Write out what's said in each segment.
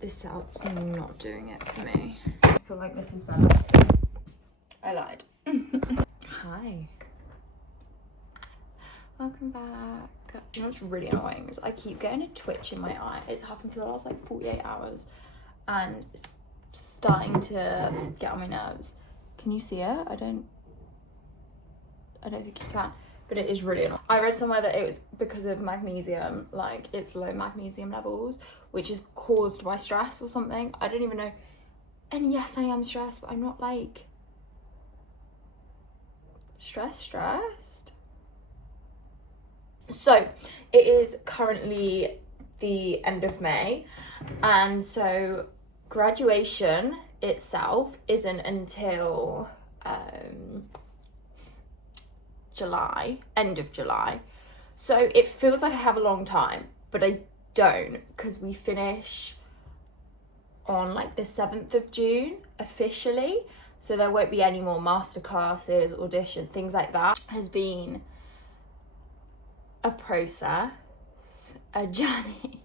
This setup's not doing it for me. I feel like this is better. I lied. Hi. Welcome back. You know what's really annoying is I keep getting a twitch in my eye. It's happened for the last like 48 hours and it's starting to get on my nerves. Can you see it? I don't think you can, but it is really annoying. I read somewhere that it was because of magnesium, like it's low magnesium levels, which is caused by stress or something. I don't even know. And yes, I am stressed, but I'm not like stressed. So it is currently the end of May, and so graduation itself isn't until July, end of July. So it feels like I have a long time, but I don't, because we finish on like the 7th of June officially. So there won't be any more masterclasses, audition, things like that. It has been a process, a journey.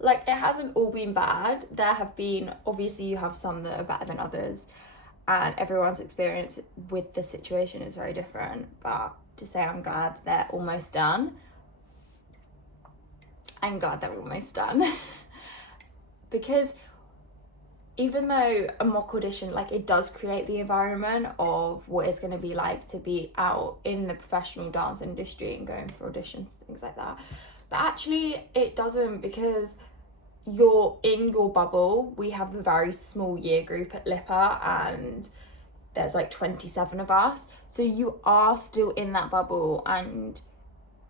Like, it hasn't all been bad. There have been, obviously you have some that are better than others, and everyone's experience with the situation is very different. But to say I'm glad they're almost done, I'm glad they're almost done. Because even though a mock audition, like, it does create the environment of what it's going to be like to be out in the professional dance industry and going for auditions, things like that. But actually it doesn't, because you're in your bubble. We have a very small year group at Lipper and there's like 27 of us. So you are still in that bubble, and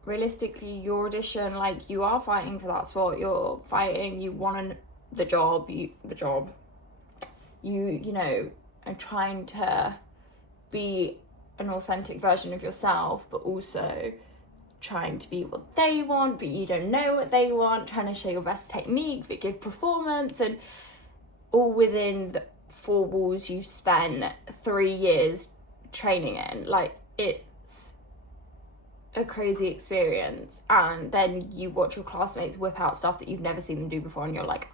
realistically your audition, like, you are fighting for that spot. You're fighting, you want the job, you know, are trying to be an authentic version of yourself, but also trying to be what they want, but you don't know what they want, trying to show your best technique, but give performance, and all within the 4 walls you spent 3 years training in. Like, it's a crazy experience. And then you watch your classmates whip out stuff that you've never seen them do before, and you're like,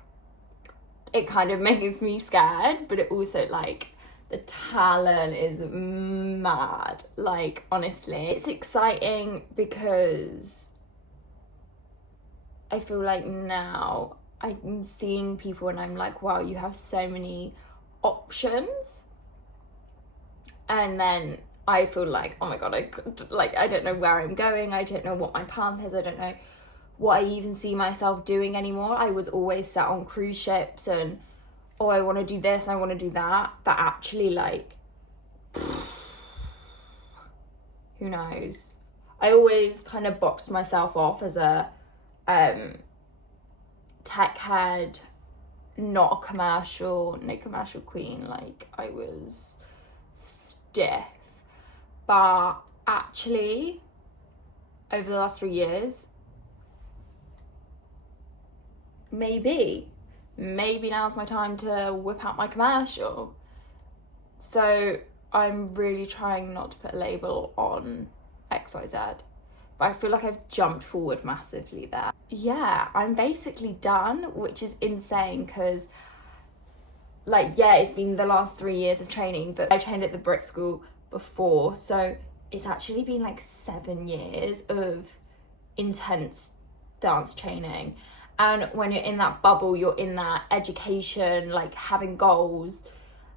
it kind of makes me scared, but it also, like, the talent is mad. Like, honestly, it's exciting because I feel like now I'm seeing people and I'm like, wow, you have so many options. And then I feel like, oh my god, I don't know where I'm going. I don't know what my path is. I don't know what I even see myself doing anymore. I was always sat on cruise ships and, oh, I want to do this, I want to do that. But actually, like, who knows? I always kind of boxed myself off as a tech head, not a no commercial queen. Like, I was stiff. But actually, over the last 3 years, maybe now's my time to whip out my commercial. So I'm really trying not to put a label on XYZ, but I feel like I've jumped forward massively there. Yeah, I'm basically done, which is insane, because, like, yeah, it's been the last 3 years of training, but I trained at the Brit School before, so it's actually been like 7 years of intense dance training. And when you're in that bubble, you're in that education, like, having goals.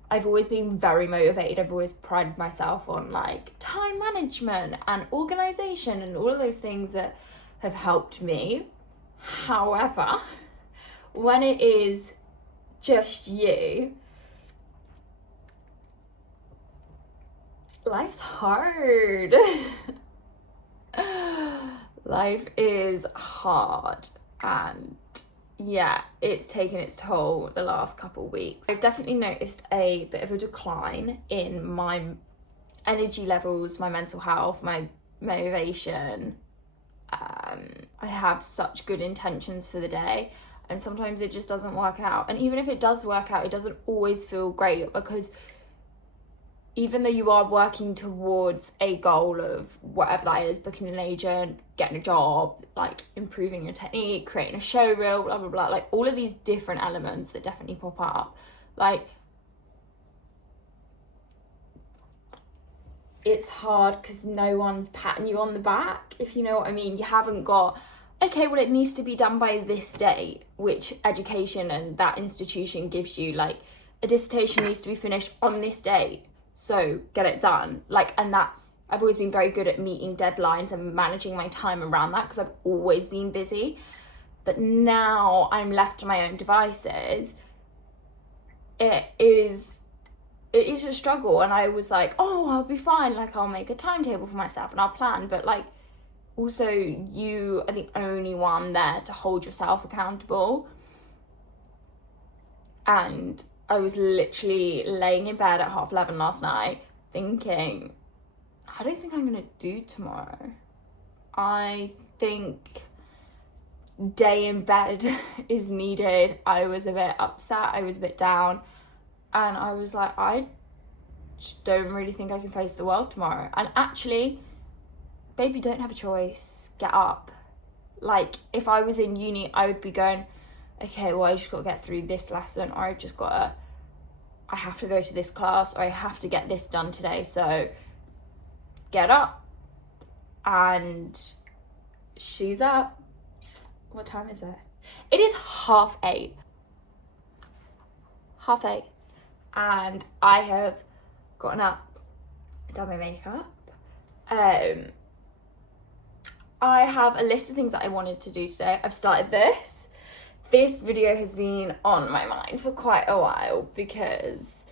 I've always been very motivated. I've always prided myself on, like, time management and organisation and all of those things that have helped me. However, when it is just you, life's hard. Life is hard. And yeah, it's taken its toll the last couple of weeks. I've definitely noticed a bit of a decline in my energy levels, my mental health, my motivation. I have such good intentions for the day, and sometimes it just doesn't work out. And even if it does work out, it doesn't always feel great, because even though you are working towards a goal of whatever that is, booking an agent, getting a job, like improving your technique, creating a show reel, blah, blah, blah, like all of these different elements that definitely pop up, like it's hard because no one's patting you on the back, if you know what I mean. You haven't got, okay, well, it needs to be done by this date, which education and that institution gives you, like a dissertation needs to be finished on this date. So get it done. Like, and that's, I've always been very good at meeting deadlines and managing my time around that because I've always been busy. But now I'm left to my own devices. It is a struggle. And I was like, oh, I'll be fine. Like, I'll make a timetable for myself and I'll plan. But like, also you are the only one there to hold yourself accountable. And I was literally laying in bed at 11:30 last night thinking, I don't think I'm going to do tomorrow. I think day in bed is needed. I was a bit upset. I was a bit down. And I was like, I just don't really think I can face the world tomorrow. And actually, babe, you don't have a choice. Get up. Like, if I was in uni, I would be going, okay, well, I just got to get through this lesson, or I've just got to, I have to go to this class, or I have to get this done today. So get up. And she's up. What time is it? It is 8:30. 8:30. And I have gotten up, done my makeup. I have a list of things that I wanted to do today. I've started this. This video has been on my mind for quite a while because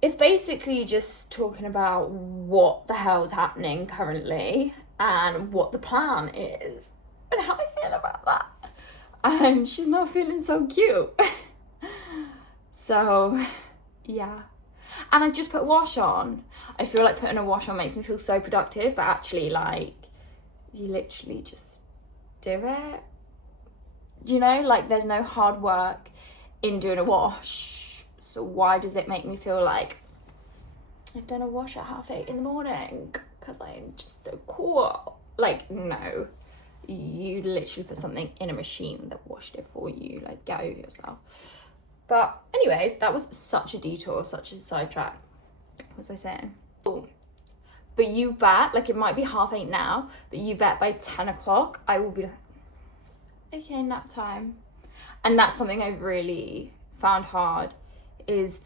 it's basically just talking about what the hell's happening currently and what the plan is and how I feel about that. And she's not feeling so cute. So, yeah. And I just put a wash on. I feel like putting a wash on makes me feel so productive, but actually, like, you literally just do it. You know, like, there's no hard work in doing a wash. So why does it make me feel like I've done a wash at 8:30 in the morning because I'm just so cool? Like, no. You literally put something in a machine that washed it for you. Like, get over yourself. But anyways, that was such a detour, such a sidetrack. What was I saying? Oh. But you bet, like, it might be 8:30 now, but you bet by 10 o'clock I will be like, okay, nap time. And that's something I've really found hard, is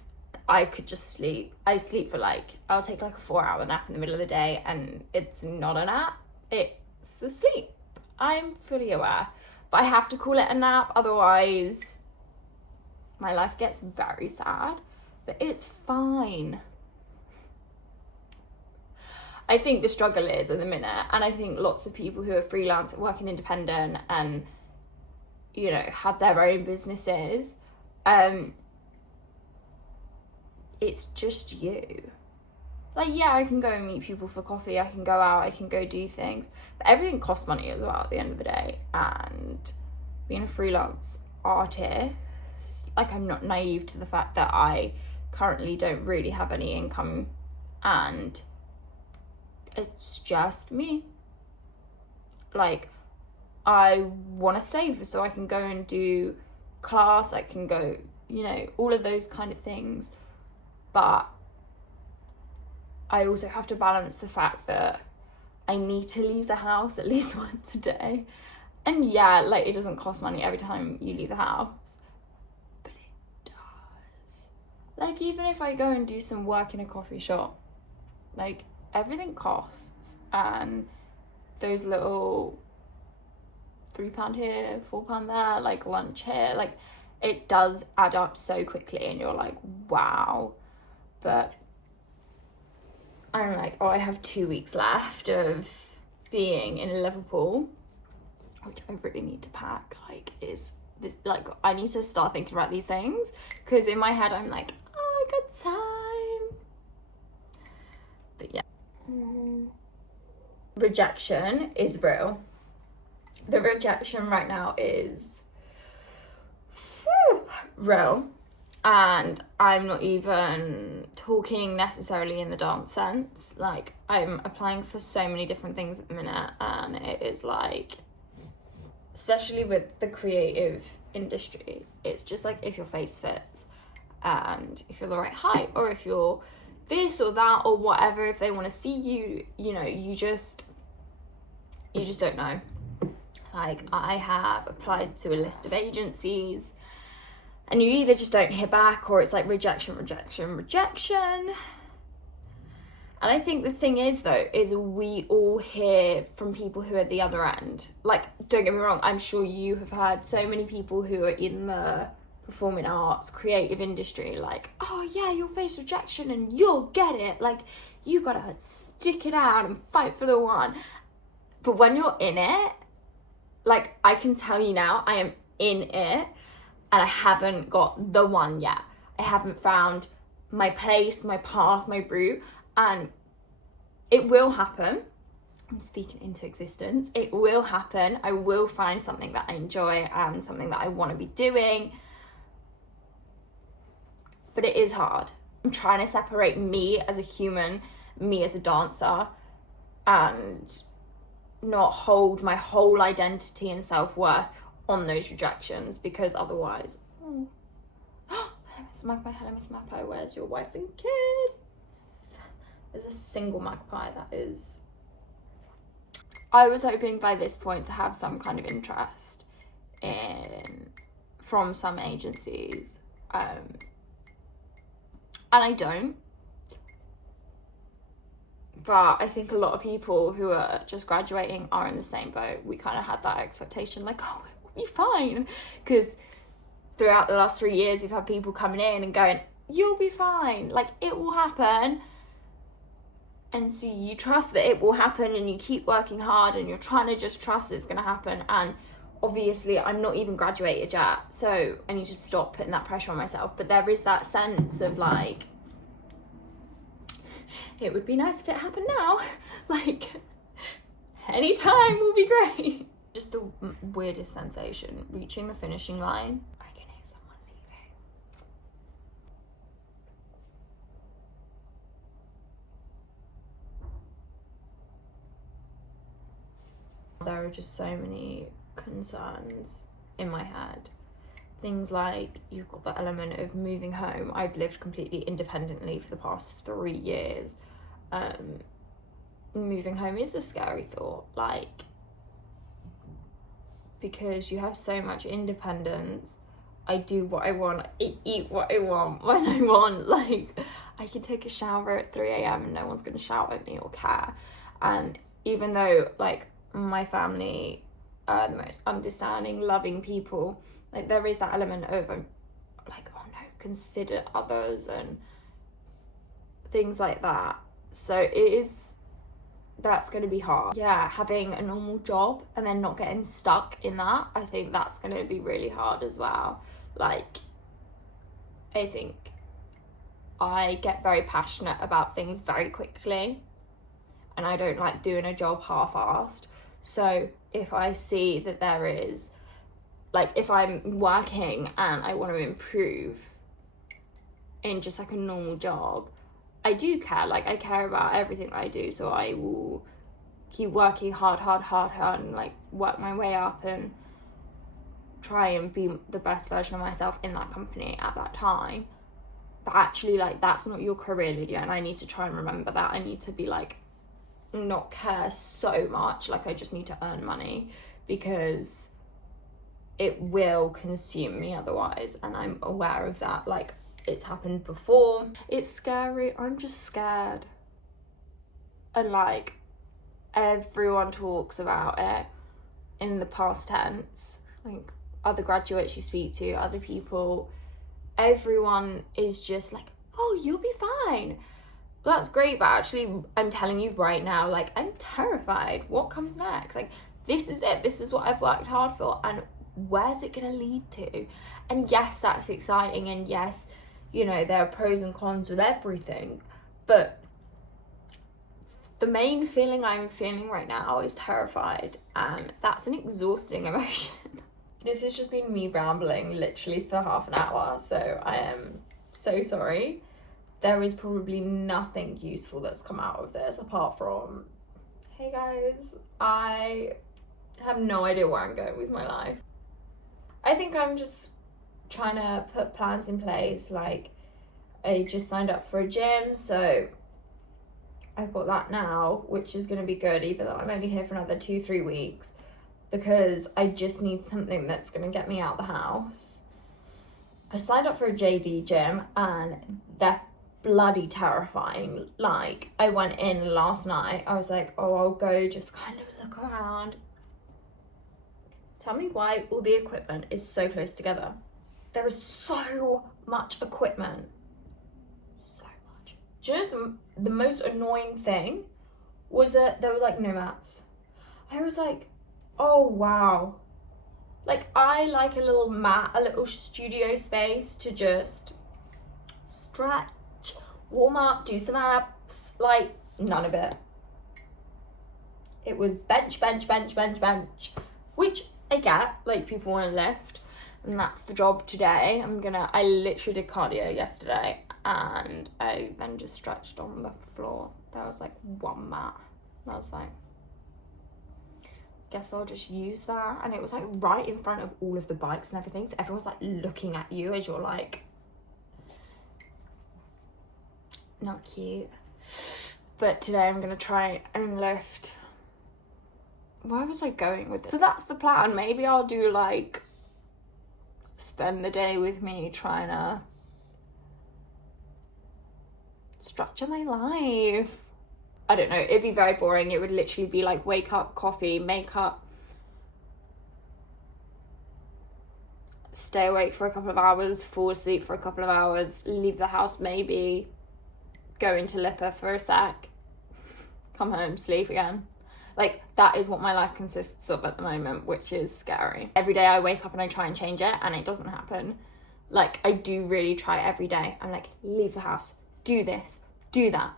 I could just sleep. I sleep for like, I'll take like a 4-hour nap in the middle of the day, and it's not a nap, it's a sleep. I'm fully aware, but I have to call it a nap, otherwise my life gets very sad. But it's fine. I think the struggle is at the minute, and I think lots of people who are freelance, working independent and, you know, have their own businesses, it's just you. Like, yeah, I can go and meet people for coffee, I can go out, I can go do things, but everything costs money as well at the end of the day. And being a freelance artist, like, I'm not naive to the fact that I currently don't really have any income, and it's just me. Like, I want to save so I can go and do class, I can go, you know, all of those kind of things. But I also have to balance the fact that I need to leave the house at least once a day. And yeah, like, it doesn't cost money every time you leave the house, but it does. Like, even if I go and do some work in a coffee shop, like, everything costs. And those little £3 here, £4 there, like lunch here, like, it does add up so quickly, and you're like, wow. But I'm like, oh, I have 2 weeks left of being in Liverpool, which I really need to pack. Like, is this, like, I need to start thinking about these things, because in my head I'm like, oh, I got time. But yeah. Rejection is real. The rejection right now is real. And I'm not even talking necessarily in the dance sense. Like, I'm applying for so many different things at the minute, and it is like, especially with the creative industry, it's just like if your face fits and if you're the right height, or if you're this or that or whatever, if they want to see you, you know, you just don't know. Like, I have applied to a list of agencies, and you either just don't hear back, or it's like rejection. And I think the thing is, though, is we all hear from people who are at the other end. Like, don't get me wrong, I'm sure you have heard so many people who are in the performing arts, creative industry, like, oh yeah, you'll face rejection and you'll get it. Like, you gotta stick it out and fight for the one. But when you're in it, like, I can tell you now, I am in it, and I haven't got the one yet. I haven't found my place, my path, my route, and it will happen. I'm speaking into existence. It will happen. I will find something that I enjoy and something that I want to be doing. But it is hard. I'm trying to separate me as a human, me as a dancer, and not hold my whole identity and self-worth on those rejections, because otherwise, hello Mr. Magpie, hello Mr. Magpie, where's your wife and kids? There's a single magpie that is... I was hoping by this point to have some kind of interest from some agencies, and I don't. But I think a lot of people who are just graduating are in the same boat. We kind of had that expectation, like, oh, we'll be fine. Because throughout the last 3 years, we've had people coming in and going, you'll be fine. Like, it will happen. And so you trust that it will happen, and you keep working hard, and you're trying to just trust it's going to happen. And obviously, I'm not even graduated yet, so I need to stop putting that pressure on myself. But there is that sense of, like, it would be nice if it happened now. Like, anytime will be great. Just the weirdest sensation, reaching the finishing line. I can hear someone leaving. There are just so many concerns in my head. Things like, you've got the element of moving home. I've lived completely independently for the past 3 years. Moving home is a scary thought, like, because you have so much independence. I do what I want, I eat what I want when I want. Like, I can take a shower at 3 a.m. and no one's going to shout at me or care. And even though, like, my family are the most understanding, loving people, like, there is that element of, like, oh no, consider others and things like that. So that's going to be hard. Yeah, having a normal job and then not getting stuck in that, I think that's going to be really hard as well. Like, I think I get very passionate about things very quickly, and I don't like doing a job half-assed. So if I see that there is, like, if I'm working and I want to improve in just like a normal job, I do care. Like, I care about everything that I do, so I will keep working hard and, like, work my way up and try and be the best version of myself in that company at that time. But actually, like, that's not your career, Lydia, and I need to try and remember that. I need to be, like, not care so much. Like, I just need to earn money, because it will consume me otherwise, and I'm aware of that. Like, it's happened before. It's scary. I'm just scared. And, like, everyone talks about it in the past tense. Like, other graduates you speak to, other people, everyone is just like, oh, you'll be fine. That's great, but actually, I'm telling you right now, like, I'm terrified. What comes next? Like, this is it. This is what I've worked hard for, and where's it gonna lead to? And yes, that's exciting, and yes, you know, there are pros and cons with everything, but the main feeling I'm feeling right now is terrified, and that's an exhausting emotion. This has just been me rambling literally for half an hour, so I am so sorry. There is probably nothing useful that's come out of this apart from, hey guys, I have no idea where I'm going with my life. I think I'm just trying to put plans in place. Like, I just signed up for a gym, so I've got that now, which is going to be good, even though I'm only here for another 2-3 weeks, because I just need something that's going to get me out the house. I signed up for a JD gym, and they're bloody terrifying. Like, I went in last night, I was like, oh, I'll go just kind of look around. Tell me why all the equipment is so close together. There is so much equipment. So much. Just the most annoying thing was that there was like no mats. I was like, oh wow. Like, I like a little mat, a little studio space to just stretch, warm up, do some abs. Like, none of it. It was bench, which I get, like, people want to lift, and that's the job today. I literally did cardio yesterday, and I then just stretched on the floor. There was like one mat, and I was like, guess I'll just use that. And it was like right in front of all of the bikes and everything, so everyone's like looking at you as you're like, not cute. But today I'm gonna try and lift. Where was I going with this? So that's the plan. Maybe I'll do like, spend the day with me trying to structure my life. I don't know, it'd be very boring. It would literally be like wake up, coffee, makeup, stay awake for a couple of hours, fall asleep for a couple of hours, leave the house maybe, go into Lipper for a sec, come home, sleep again. Like, that is what my life consists of at the moment, which is scary. Every day I wake up and I try and change it, and it doesn't happen. Like, I do really try every day. I'm like, leave the house, do this, do that.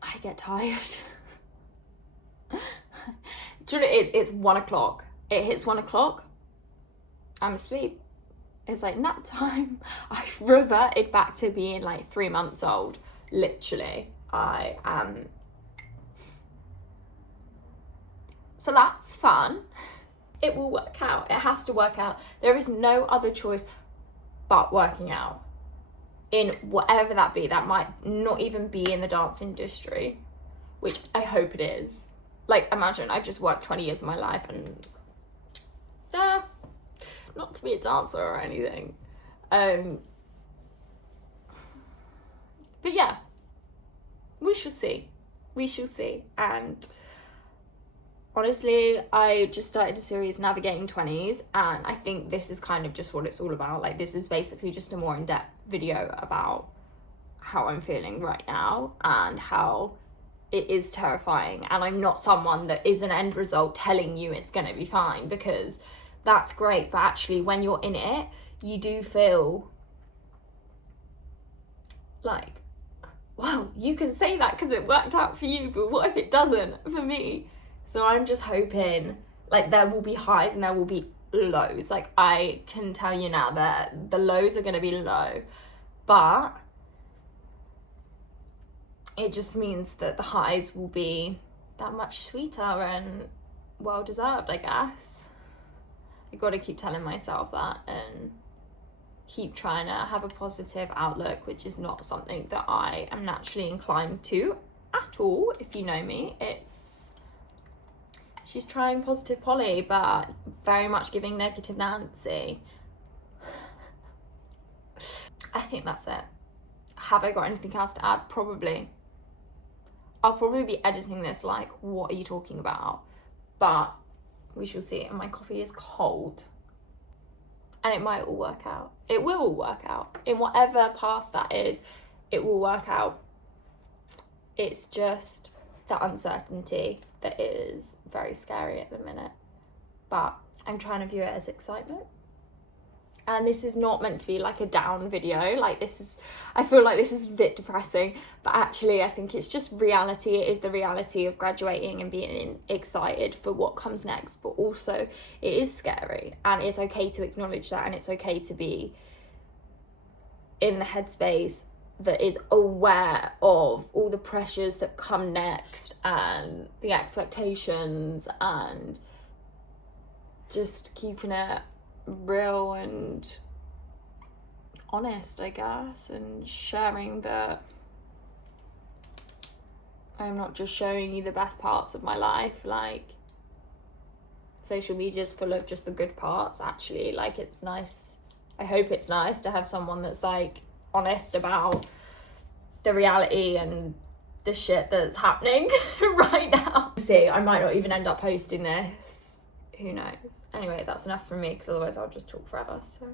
I get tired. Do you know what it is? It's 1 o'clock. It hits 1 o'clock, I'm asleep. It's like nap time. I've reverted back to being like 3 months old. Literally, I am. So that's fun. It will work out. It has to work out. There is no other choice but working out. In whatever that be. That might not even be in the dance industry, which I hope it is. Like, imagine I've just worked 20 years of my life and not to be a dancer or anything. But yeah, we shall see. And honestly, I just started a series, Navigating 20s, and I think this is kind of just what it's all about. Like, this is basically just a more in-depth video about how I'm feeling right now and how it is terrifying. And I'm not someone that is an end result telling you it's going to be fine, because that's great. But actually, when you're in it, you do feel like, wow, you can say that because it worked out for you, but what if it doesn't for me? So I'm just hoping, like, there will be highs and there will be lows. Like, I can tell you now that the lows are going to be low, but it just means that the highs will be that much sweeter and well-deserved, I guess. I got to keep telling myself that and keep trying to have a positive outlook, which is not something that I am naturally inclined to at all. If you know me, she's trying positive Polly, but very much giving negative Nancy. I think that's it. Have I got anything else to add? Probably. I'll probably be editing this like, what are you talking about? But we shall see. And my coffee is cold. And it might all work out. It will all work out. In whatever path that is, it will work out. It's just the uncertainty that is very scary at the minute. But I'm trying to view it as excitement. And this is not meant to be like a down video. Like I feel like this is a bit depressing, but actually I think it's just reality. It is the reality of graduating and being excited for what comes next, but also it is scary, and it's okay to acknowledge that, and it's okay to be in the headspace that is aware of all the pressures that come next and the expectations, and just keeping it real and honest, I guess, and sharing that I'm not just showing you the best parts of my life. Like, social media is full of just the good parts, actually. Like, it's nice, I hope it's nice to have someone that's like honest about the reality and the shit that's happening right now. See, I might not even end up posting this. Who knows? Anyway, that's enough from me, because otherwise I'll just talk forever. So